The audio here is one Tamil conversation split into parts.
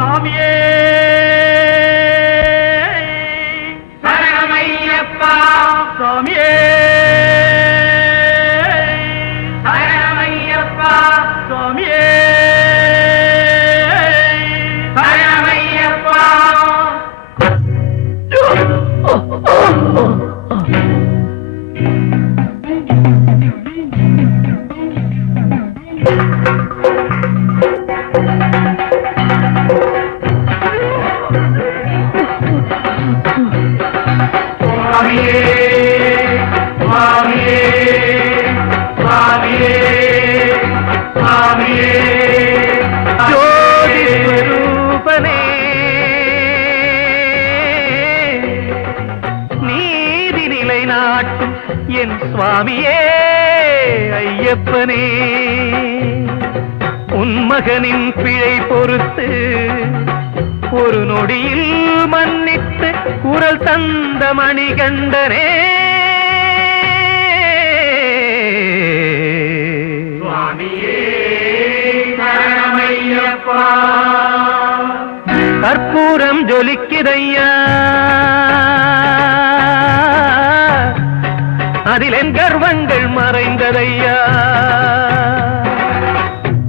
சாமியே சரணமையப்பா சாமியே சரணமையப்பா சாமியே சரணமையப்பா என் சுவாமியே ஐயப்பனே உன் மகனின் பிழை பொறுத்து ஒரு நொடியில் மன்னித்து குரல் தந்த மணிகண்டனே சுவாமியே சரணமையப்பா கற்பூரம் ஜொலிக்குதையா அதில் என் கர்வங்கள் மறைந்ததையா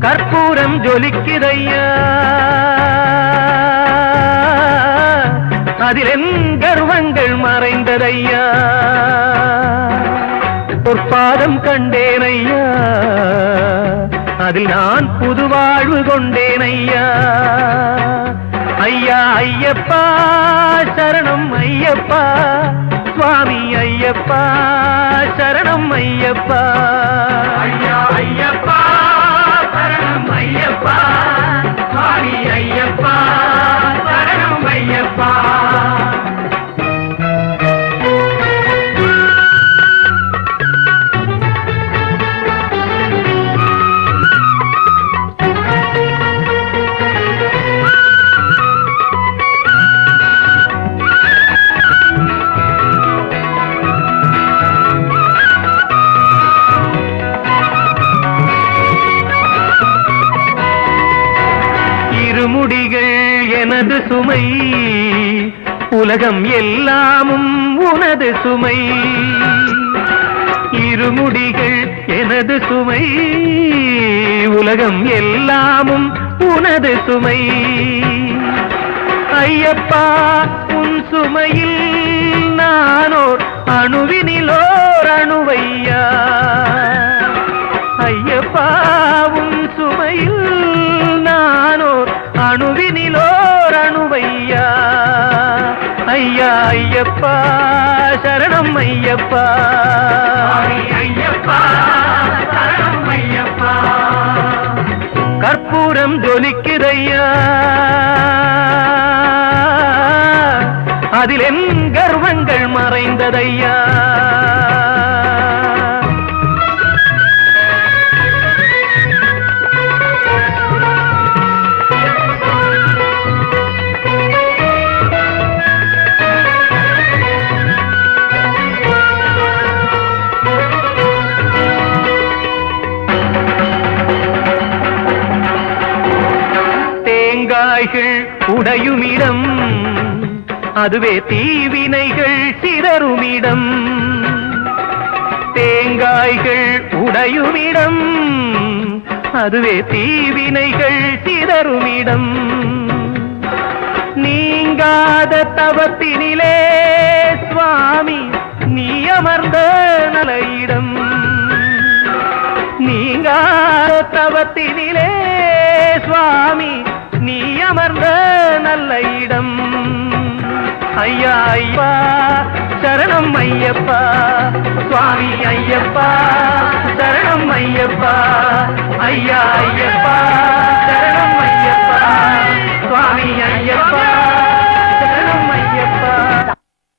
கற்பூரம் ஜொலிக்குதையா அதில் என் கர்வங்கள் மறைந்ததையா பொற்பாதம் கண்டேனையா அதில் நான் புது வாழ்வு கொண்டேனையா ஐயா ஐயப்பா சரணம் ஐயப்பா சுவாமி ஐயப்பா சரணம் ஐயப்பா ஐயா ஐயப்பா சரணம் ஐயப்பா சுவாமி ஐயப்பா சரணம் ஐயப்பா இருமுடிகள் எனது சுமை உலகம் எல்லாமும் உனது சுமை இருமுடிகள் எனது சுமை உலகம் எல்லாமும் உனது சுமை ஐயப்பா உன் சுமையில் நானோர் அணுவினிலோர் அணுவையா ஐயப்பா உன் சுமையில் நானோர் அணுவினிலோர் அணுவையா ஐயா ஐயப்பா சரணம் ஐயப்பா ஐயப்பா சரணம் ஐயப்பா கற்பூரம் ஜொலிக்குதையா அதில் என் கர்வங்கள் மறைந்ததையா தேங்காய்கள் உடையுமிடம் அதுவே தீவினைகள் சிதறுமிடம் தேங்காய்கள் உடையுமிடம் அதுவே தீவினைகள் சிதறுமிடம் நீங்காத தவத்தினிலே சுவாமி நீ அமர்ந்த நலையிடம் நீங்காத தவத்தினிலே சுவாமி நீ அமர்ந்த நல்ல இடம் ஐயா ஐயா சரணம் ஐயப்பா சுவாமி ஐயப்பா சரணம் ஐயப்பா ஐயா ஐயப்பா